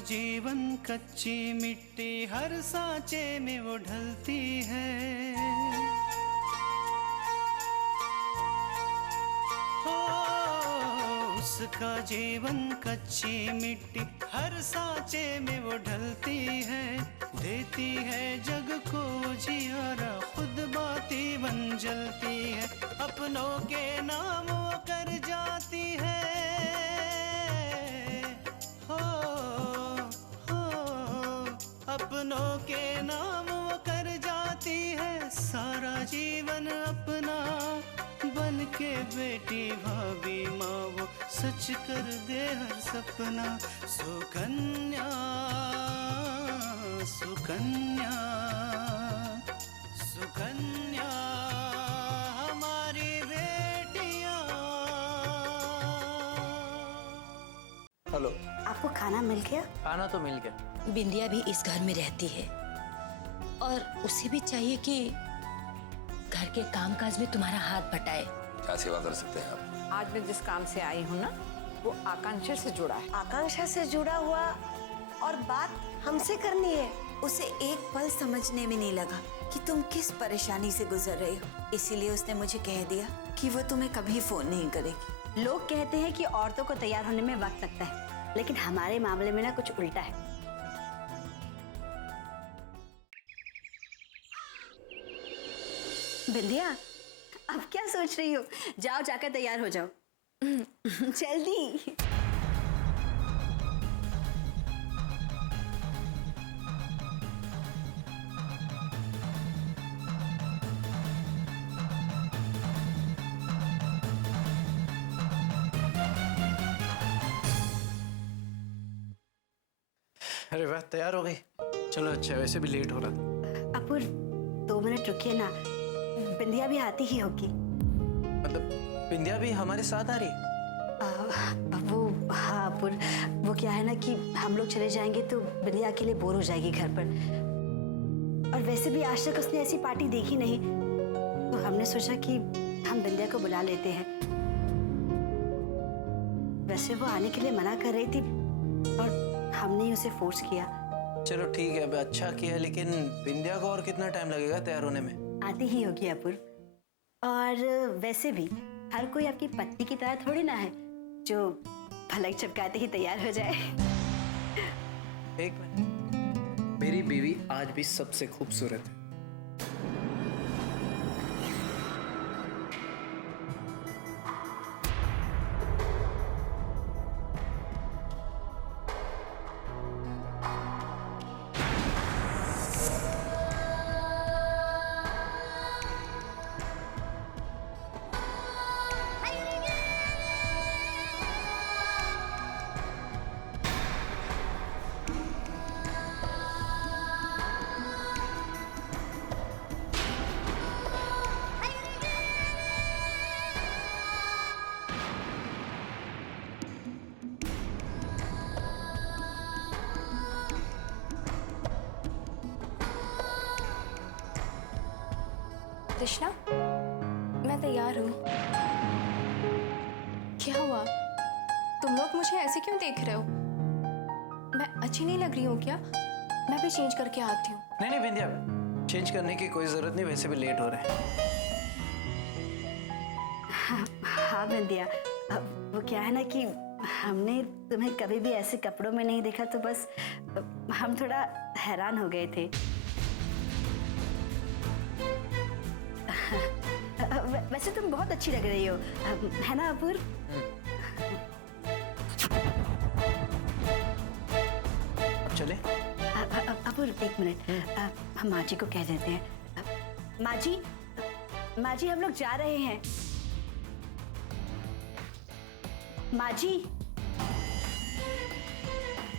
जीवन कच्ची मिट्टी, हर सांचे में वो ढलती है। हो उसका जीवन कच्ची मिट्टी, हर सांचे में वो ढलती है। देती है जग को जियारा, खुद बाती बन जलती है। अपनों के नाम वो कर जाती है। अपनों के नाम वो कर जाती है। सारा जीवन अपना बन के बेटी भाभी माँ वो सच कर दे हर सपना। सुकन्या सुकन्या सुकन्या हमारी बेटियाँ। हेलो, आपको खाना मिल गया? खाना तो मिल गया। बिंदिया भी इस घर में रहती है और उसे भी चाहिए कि घर के कामकाज में तुम्हारा हाथ बटाए। क्या सेवा कर सकते हैं आप? आज मैं जिस काम से आई हूँ ना, वो आकांक्षा से जुड़ा है। आकांक्षा से जुड़ा हुआ और बात हमसे करनी है। उसे एक पल समझने में नहीं लगा कि तुम किस परेशानी से गुजर रहे हो, इसीलिए उसने मुझे कह दिया कि वो तुम्हें कभी फोन नहीं करेगी। लोग कहते हैं कि औरतों को तैयार होने में वक्त लगता है, लेकिन हमारे मामले में ना कुछ उल्टा है। बिंदिया, अब क्या सोच रही हो? जाओ जाकर तैयार हो जाओ। जल्दी। अरे वाह, तैयार हो गई। चलो अच्छा, वैसे भी लेट हो रहा था। अपुर 2 मिनट रुकिए ना, बिंदिया भी आती ही होगी। मतलब बिंदिया भी हमारे साथ आ रही है? हाँ अपुर, वो क्या है ना कि हम लोग चले जाएंगे तो बिंदिया अकेले बोर हो जाएगी घर पर। और वैसे भी आज तक उसने ऐसी पार्टी देखी नहीं, तो हमने सोचा कि हम बिंदिया को बुला लेते हैं। वैसे वो आने के लिए मना कर रही थी और हमने उसे फोर्स किया। चलो ठीक है, अब अच्छा किया, लेकिन बिंदिया को और कितना टाइम लगेगा तैयार होने में? आती ही होगी अपुर। और वैसे भी हर कोई आपकी पत्नी की तरह थोड़ी ना है जो पलक झपकाते ही तैयार हो जाए। एक मिनट, मेरी बीवी आज भी सबसे खूबसूरत है। कृष्णा, मैं तैयार हूँ। क्या हुआ? तुम लोग मुझे ऐसे क्यों देख रहे हो? मैं अच्छी नहीं लग रही हूँ क्या? मैं भी चेंज करके आती हूँ। नहीं नहीं बिंदिया, चेंज करने की कोई जरूरत नहीं, वैसे भी लेट हो रहा है। हाँ बिंदिया, वो क्या है ना कि हमने तुम्हें कभी भी ऐसे कपड़ों में नहीं देखा, तो बस हम थोड़ा हैरान हो गए थे। वैसे तुम बहुत अच्छी लग रही हो, है ना अपूर? अब चले? अपूर एक मिनट, हम माँ जी को कह देते हैं। माँ जी, माँ जी हम लोग जा रहे हैं। माँ जी।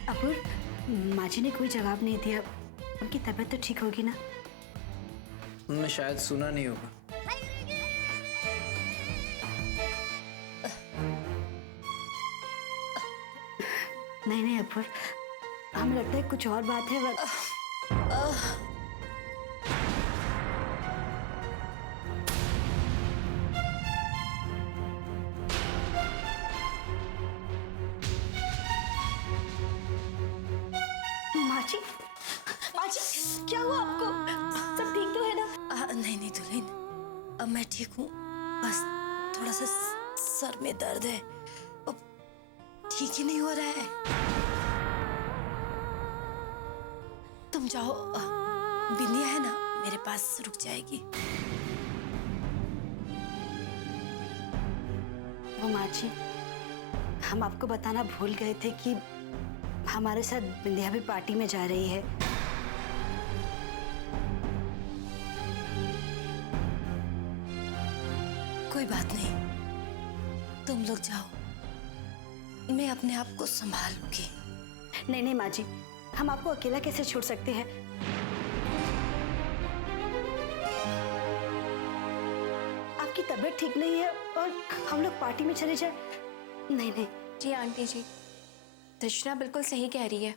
अपूर, माँ जी ने कोई जवाब नहीं दिया। उनकी तबीयत तो ठीक होगी ना? उन्होंने शायद सुना नहीं होगा। नहीं नहीं अपूर, हमें लगता है कुछ और बात है। माजी क्या हुआ आपको? सब ठीक तो है ना? नहीं नहीं दुल्हन, अब मैं ठीक हूँ, बस थोड़ा सा सर में दर्द है, अब ठीक ही नहीं हो रहा है। तुम जाओ, बिंदिया है ना मेरे पास, रुक जाएगी। वो माजी, हम आपको बताना भूल गए थे कि हमारे साथ बिंदिया भी पार्टी में जा रही है। कोई बात नहीं, तुम लोग जाओ, मैं अपने आप को संभाल लूंगी। नहीं नहीं माजी, हम आपको अकेला कैसे छोड़ सकते हैं? आपकी तबीयत ठीक नहीं है और हम लोग पार्टी में चले जाए? नहीं नहीं। जी आंटी जी, तृष्णा बिल्कुल सही कह रही है,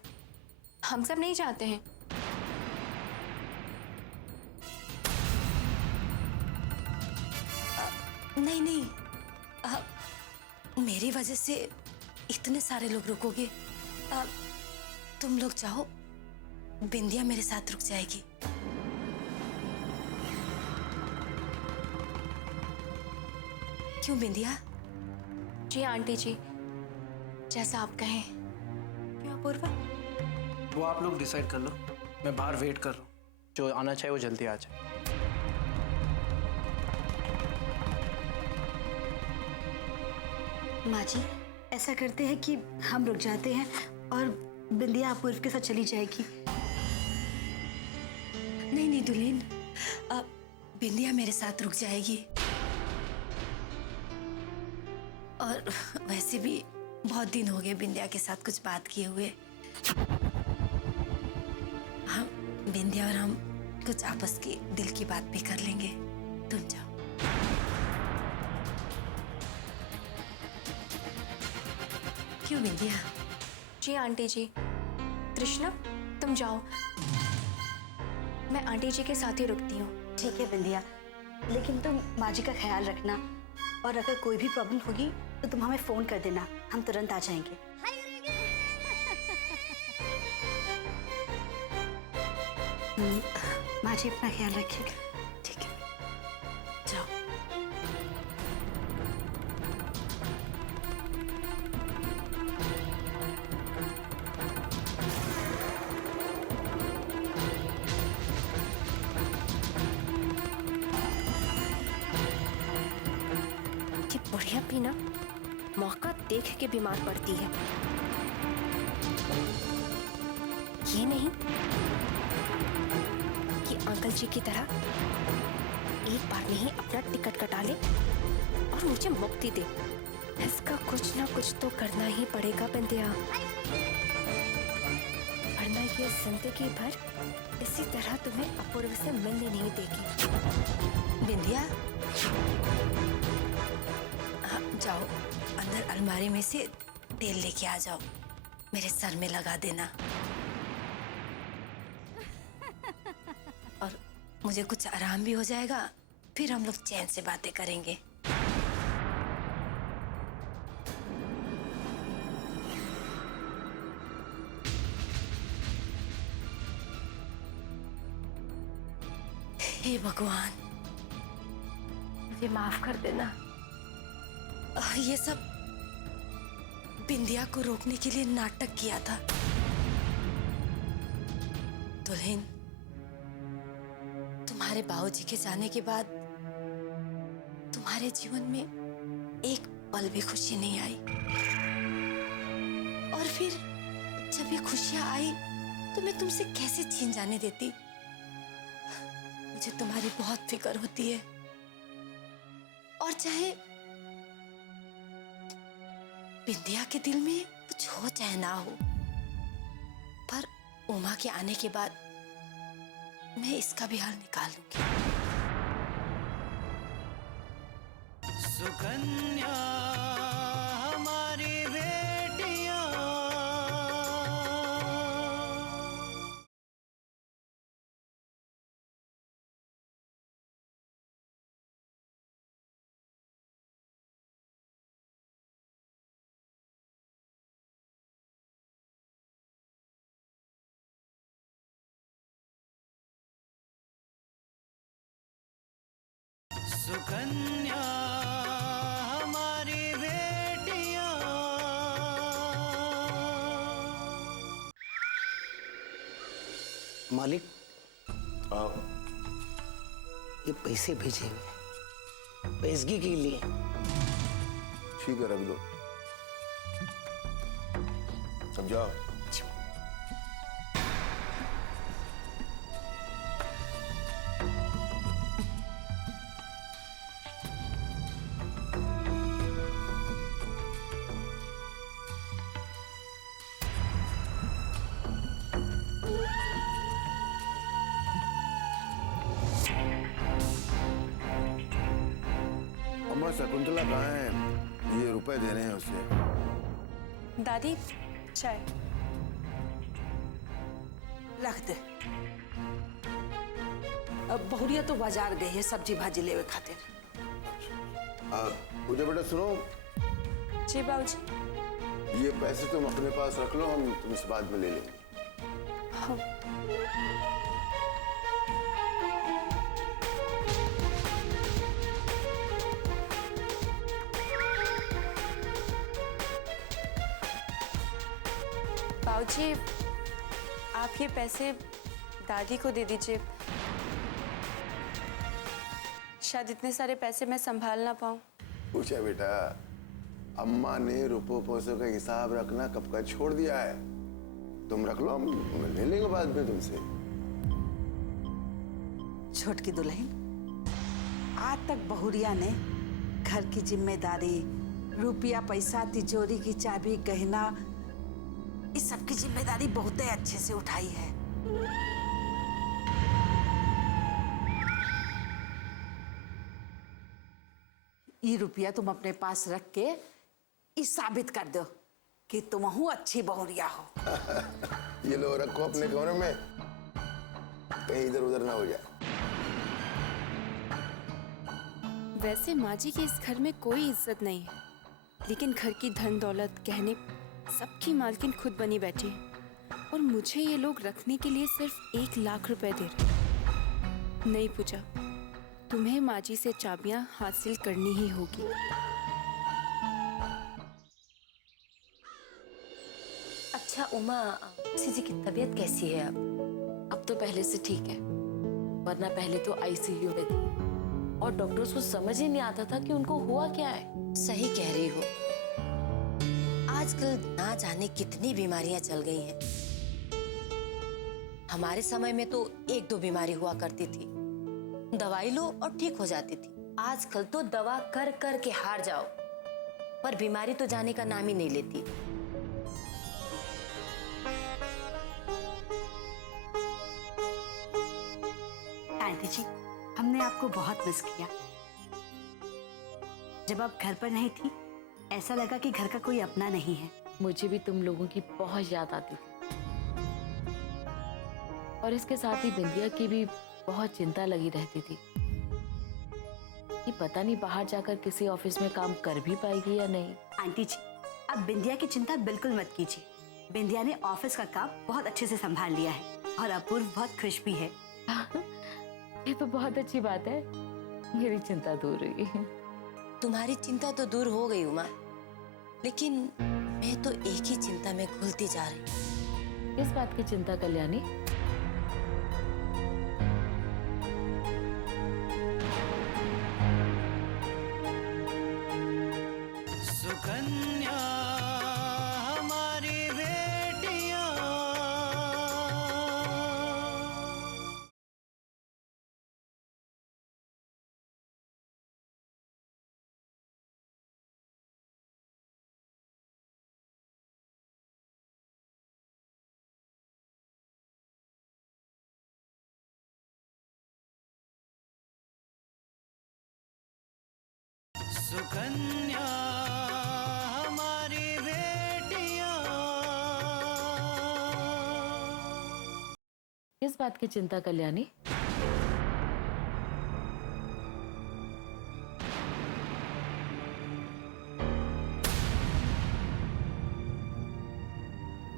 हम सब नहीं चाहते हैं। नहीं नहीं, मेरी वजह से इतने सारे लोग रुकोगे। तुम लोग जाओ, बिंदिया मेरे साथ रुक जाएगी। क्यों बिंदिया? जी आंटी जी, जैसा आप कहें। क्यों अपूर्वा? वो आप लोग डिसाइड कर लो, मैं बाहर वेट कर रहा हूँ, जो आना चाहिए वो जल्दी आ जाए। माजी, ऐसा करते हैं कि हम रुक जाते हैं और बिंदिया अपूर्व के साथ चली जाएगी। नहीं नहीं दुल्हन, बिंदिया मेरे साथ रुक जाएगी। और वैसे भी बहुत दिन हो गए बिंदिया के साथ कुछ बात किए हुए। हम बिंदिया और हम कुछ आपस की दिल की बात भी कर लेंगे। तुम जाओ। क्यों बिंदिया? जी आंटी जी, तृष्णा तुम जाओ, मैं आंटी जी के साथ ही रुकती हूँ। ठीक है बिंदिया, लेकिन तुम माजी का ख्याल रखना और अगर कोई भी प्रॉब्लम होगी तो तुम हमें फोन कर देना, हम तुरंत आ जाएंगे। माजी अपना ख्याल रखिएगा। ठीक है, जाओ। कि बुढ़िया भी ना मौका देख के बीमार पड़ती है। ये नहीं कि अंकल जी की तरह एक बार में ही अपना टिकट कटा ले और मुझे मुक्ति दे। इसका कुछ ना कुछ तो करना ही पड़ेगा बिंदिया, वरना ये जिंदगी भर इसी तरह तुम्हें अपूर्व से मिलने नहीं देगी। बिंदिया, हाँ, जाओ अंदर अलमारी में से तेल लेके आ जाओ, मेरे सर में लगा देना। और मुझे कुछ आराम भी हो जाएगा, फिर हम लोग चैन से बातें करेंगे। हे भगवान, मुझे माफ कर देना। ये सब बिंदिया को रोकने के लिए नाटक किया था। दुल्हन, तुम्हारे बाबूजी के जाने के बाद तुम्हारे जीवन में एक पल भी खुशी नहीं आई, और फिर जब ये खुशियां आई तो मैं तुमसे कैसे छीन जाने देती। मुझे तुम्हारी बहुत फिक्र होती है, और चाहे बिंदिया के दिल में कुछ हो चाहे ना हो, पर उमा के आने के बाद मैं इसका भी हल निकाल लूंगी। सुकन्या सुकन्या हमारी बेटियां। मालिक, ये पैसे भेजे हुए पैसगी के लिए। ठीक है, रख दो। अब जाओ। अम्मा, शकुंतला कहाँ है? ये रुपए देने हैं उसे। दादी चाय रख दे। अब बहुरिया तो बाजार गई है सब्जी भाजी लेवे खातिर। पूजा बेटा सुनो, जी बाबूजी। ये पैसे तुम अपने पास रख लो, हम तुमसे बाद में ले लेंगे। हाँ। बाबूजी, आप ये पैसे दादी को दे दीजिए। शायद इतने सारे पैसे मैं संभाल ना पाऊँ। पूछा बेटा, अम्मा ने रुपयों पैसों का हिसाब रखना कब का छोड़ दिया है। तुम रख लो, हम ले लेंगे बाद में तुमसे। छोटकी दुल्हन, आज तक बहुरिया ने घर की जिम्मेदारी, रुपया पैसा, तिजोरी की चाबी, गहना, इस सब की जिम्मेदारी बहुत अच्छे से उठाई है। ये रुपया तुम अपने पास रख के इस साबित कर दो कि तुम अच्छी बहुरिया हो। ये लो, रखो अपने कमरे में, कहीं इधर उधर ना हो जाए। वैसे माँ जी के इस घर में कोई इज्जत नहीं है, लेकिन घर की धन दौलत गहने सबकी मालकिन खुद बनी बैठी है, और मुझे ये लोग रखने के लिए सिर्फ 1 लाख रुपए दे रहे। नहीं पूजा, तुम्हें माँ जी से चाबियां हासिल करनी ही होगी। अच्छा उमा, जी की तबीयत कैसी है अब तो पहले से ठीक है, वरना पहले तो आईसीयू में थी और डॉक्टर्स को समझ ही नहीं आता था कि उनको हुआ क्या है। सही कह रही हो, आजकल ना जाने कितनी बीमारियां चल गई हैं। हमारे समय में तो 1-2 बीमारी हुआ करती थी, दवाई लो और ठीक हो जाती थी। आजकल तो दवा कर कर के हार जाओ, पर बीमारी तो जाने का नाम ही नहीं लेती। आंटी जी, हमने आपको बहुत मिस किया। जब आप घर पर नहीं थी, ऐसा लगा कि घर का कोई अपना नहीं है। मुझे भी तुम लोगों की बहुत याद आती थी, और इसके साथ ही बिंदिया की भी बहुत चिंता लगी रहती थी कि पता नहीं बाहर जाकर किसी ऑफिस में काम कर भी पाएगी या नहीं। आंटी जी, आप बिंदिया की चिंता बिल्कुल मत कीजिए। बिंदिया ने ऑफिस का काम बहुत अच्छे से संभाल लिया है, और अपूर्व बहुत खुश भी है। ये तो बहुत अच्छी बात है, मेरी चिंता दूर हुई। तुम्हारी चिंता तो दूर हो गई उमा, लेकिन मैं तो एक ही चिंता में घुलती जा रही हूँ। किस बात की चिंता कल्याणी? सुकन्या हमारी बेटियां। सुकन्या हमारी बेटियां। किस बात की चिंता कल्याणी?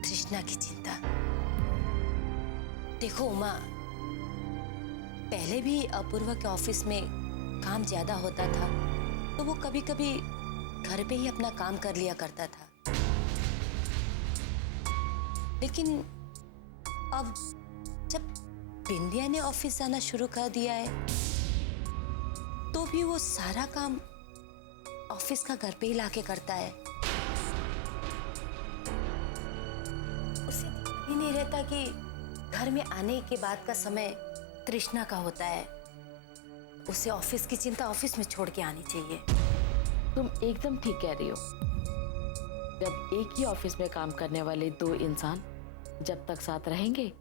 कृष्णा की चिंता। देखो उमा, पहले भी अपूर्वा के ऑफिस में काम ज्यादा होता था तो वो कभी कभी घर पे ही अपना काम कर लिया करता था। लेकिन अब जब बिंदिया ने ऑफिस जाना शुरू कर दिया है तो भी वो सारा काम ऑफिस का घर पे ही लाके करता है। उसे ध्यान ही नहीं रहता कि घर में आने के बाद का समय तृष्णा का होता है। उसे ऑफिस की चिंता ऑफिस में छोड़ के आनी चाहिए। तुम एकदम ठीक कह रही हो। जब एक ही ऑफिस में काम करने वाले दो इंसान जब तक साथ रहेंगे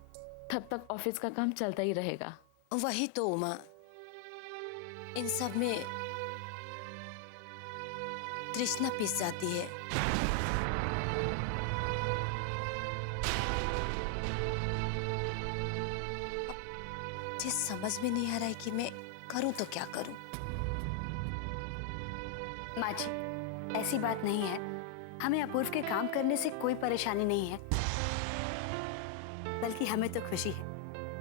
तब तक ऑफिस का काम चलता ही रहेगा। वही तो उमा, इन सब में तृष्णा पिस जाती है। मुझे समझ में नहीं आ रहा है कि मैं करूं तो क्या करूं। माँ जी, ऐसी बात नहीं है। हमें अपूर्व के काम करने से कोई परेशानी नहीं है, बल्कि हमें तो खुशी है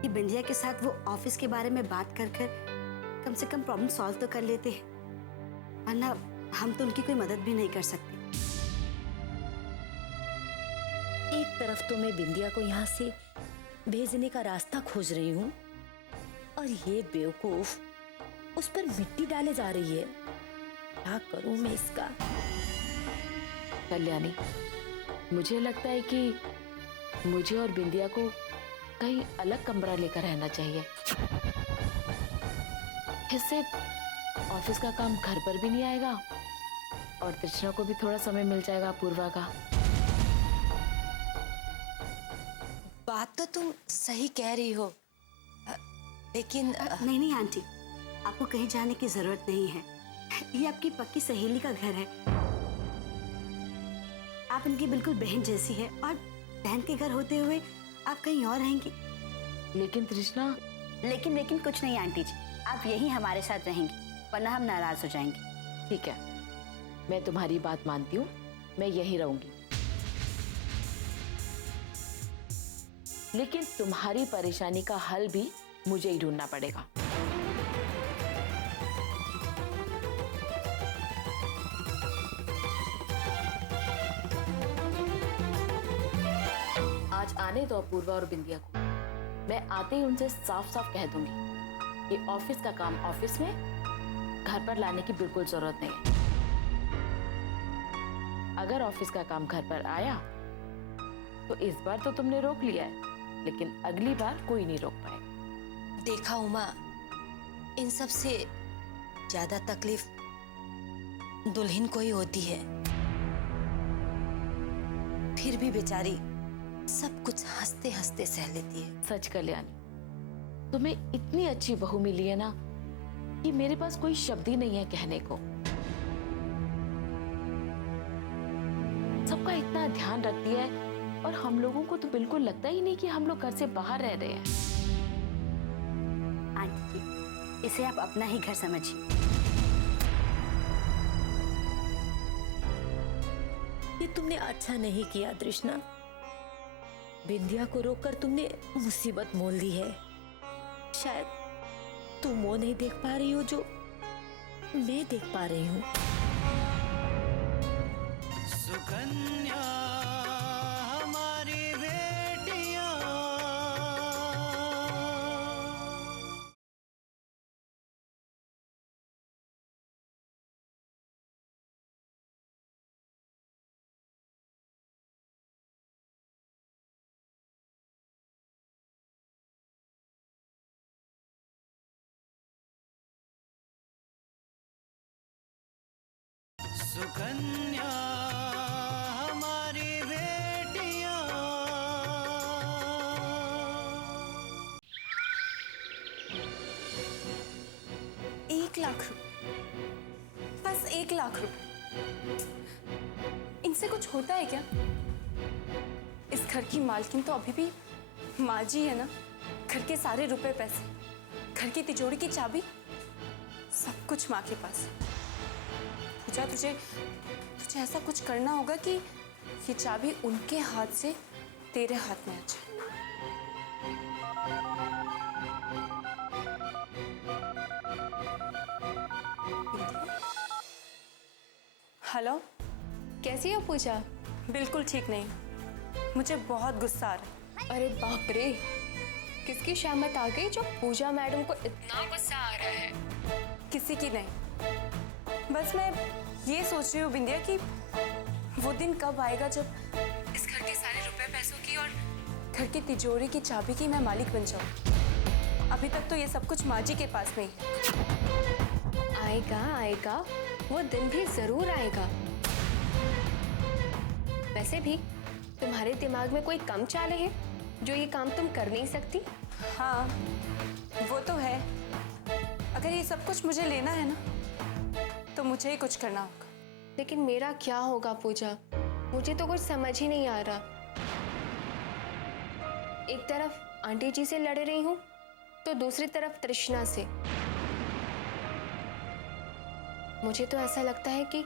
कि बिंदिया के साथ वो ऑफिस के बारे में बात कर कर कम से कम प्रॉब्लम सॉल्व तो कर लेते हैं, वरना हम तो उनकी कोई मदद भी नहीं कर सकते। एक तरफ तो मैं बिंदिया को यहाँ से भेजने का रास्ता खोज रही हूँ और ये बेवकूफ उस पर मिट्टी डाले जा रही है। क्या करूं मैं इसका? कल्याणी, मुझे लगता है कि मुझे और बिंदिया को कहीं अलग कमरा लेकर रहना चाहिए। इससे ऑफिस का काम घर पर भी नहीं आएगा और तृष्णा को भी थोड़ा समय मिल जाएगा पूर्वा का। बात तो तुम सही कह रही हो, लेकिन नहीं नहीं आंटी, आपको कहीं जाने की जरूरत नहीं है। ये आपकी पक्की सहेली का घर है। आप इनकी बिल्कुल बहन जैसी है और बहन के घर होते हुए आप कहीं और रहेंगी। लेकिन तृष्णा, लेकिन कुछ नहीं आंटी जी, आप यही हमारे साथ रहेंगी, वरना हम नाराज हो जाएंगे। ठीक है, मैं तुम्हारी बात मानती हूँ, मैं यहीं रहूंगी। लेकिन तुम्हारी परेशानी का हल भी मुझे ही ढूंढना पड़ेगा। आज आने दो अपूर्वा और बिंदिया को। मैं आते ही उनसे साफ साफ कह दूंगी कि ऑफिस का काम ऑफिस में, घर पर लाने की बिल्कुल जरूरत नहीं है। अगर ऑफिस का काम घर पर आया तो इस बार तो तुमने रोक लिया है, लेकिन अगली बार कोई नहीं रोक पाएगा। देखा उमा, इन सब से ज्यादा तकलीफ दुल्हन को ही होती है। फिर भी बेचारी सब कुछ हंसते हंसते सह लेती है। सच कल्याणी, तुम्हें इतनी अच्छी बहू मिली है ना कि मेरे पास कोई शब्द ही नहीं है कहने को। सबका इतना ध्यान रखती है और हम लोगों को तो बिल्कुल लगता ही नहीं कि हम लोग घर से बाहर रह रहे हैं। आंटी जी, इसे आप अपना ही घर समझिए। ये तुमने अच्छा नहीं किया तृष्णा। बिंदिया को रोककर तुमने मुसीबत मोल दी है। शायद तुम वो नहीं देख पा रही हो जो मैं देख पा रही हूँ। सुकन्या हमारी बेटियां, सुकन्या हमारी बेटियां। 1 लाख रुपए, बस 1 लाख रुपए। इनसे कुछ होता है क्या? इस घर की मालकिन तो अभी भी माँ जी है ना। घर के सारे रुपए पैसे, घर की तिजोरी की चाबी, सब कुछ माँ के पास। पूजा, तुझे ऐसा कुछ करना होगा कि ये चाबी उनके हाथ से तेरे हाथ में आ जाए। हेलो, कैसी हो पूजा? बिल्कुल ठीक नहीं, मुझे बहुत गुस्सा आ रहा है। अरे बाप रे, किसकी शामत आ गई जो पूजा मैडम को इतना गुस्सा आ रहा है? किसी की नहीं, बस मैं ये सोच रही हूँ बिंदिया कि वो दिन कब आएगा जब इस घर के सारे रुपए पैसों की और घर की तिजोरी की चाबी की मैं मालिक बन जाऊँ। अभी तक तो ये सब कुछ माँ जी के पास नहीं है। आएगा आएगा, वो दिन भी जरूर आएगा। वैसे भी तुम्हारे दिमाग में कोई कम चाले है जो ये काम तुम कर नहीं सकती? हाँ, वो तो है। अगर ये सब कुछ मुझे लेना है ना, तो मुझे ही कुछ करना होगा। लेकिन मेरा क्या होगा पूजा? मुझे तो कुछ समझ ही नहीं आ रहा। एक तरफ आंटी जी से लड़ रही हूँ, तो दूसरी तरफ तृष्णा से। मुझे तो ऐसा लगता है कि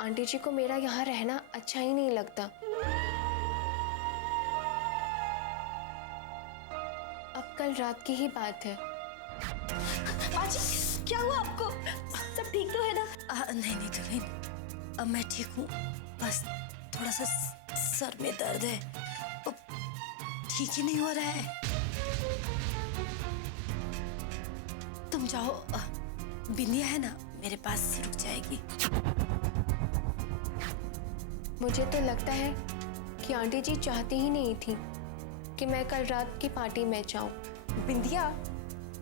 आंटी जी को मेरा यहाँ रहना अच्छा ही नहीं लगता। अब कल रात की ही बात है। आजी, क्या हुआ आपको? सब ठीक तो है ना? नहीं नहीं दुल्हन, अब मैं ठीक हूँ, बस थोड़ा सा सर में दर्द है, ठीक ही नहीं हो रहा है। तुम जाओ, बिंदिया है ना मेरे पास रुक जाएगी। मुझे तो लगता है कि आंटी जी चाहती ही नहीं थी कि मैं कल रात की पार्टी में जाऊं। बिंदिया,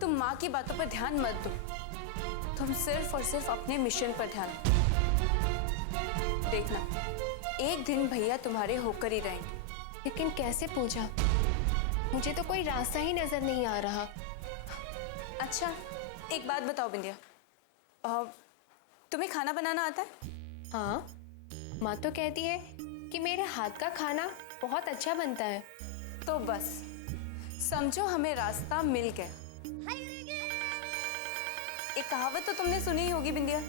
तुम माँ की बातों पर ध्यान मत दो, तुम सिर्फ और सिर्फ अपने मिशन पर ध्यान दो। देखना, एक दिन भैया तुम्हारे होकर ही रहेंगे। लेकिन कैसे पूजा? मुझे तो कोई रास्ता ही नजर नहीं आ रहा। अच्छा, एक बात बताओ बिंदिया, तुम्हें खाना बनाना आता है? हाँ, माँ तो कहती है कि मेरे हाथ का खाना बहुत अच्छा बनता है। तो बस समझो हमें रास्ता मिल गया। एक कहावत तो तुमने सुनी ही होगी बिंदिया,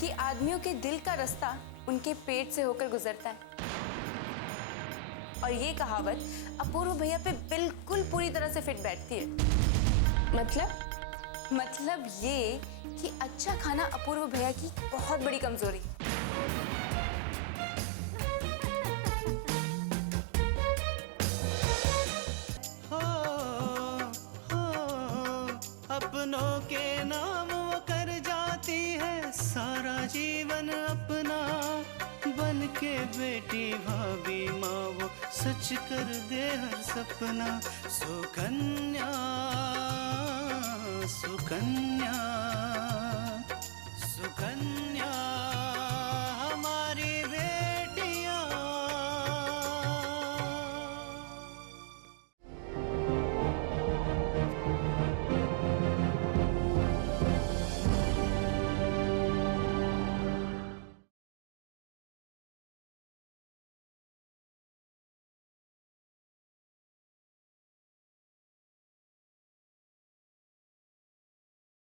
कि आदमियों के दिल का रास्ता उनके पेट से होकर गुजरता है। और ये कहावत अपूर्व भैया पे बिल्कुल पूरी तरह से फिट बैठती है। मतलब ये कि अच्छा खाना अपूर्व भैया की बहुत बड़ी कमजोरी है। अपनों के नाम वो कर जाती है सारा जीवन अपना। बन के बेटी भाभी माँ वो सच कर दे हर सपना। सुकन्या सुकन्या सुकन्या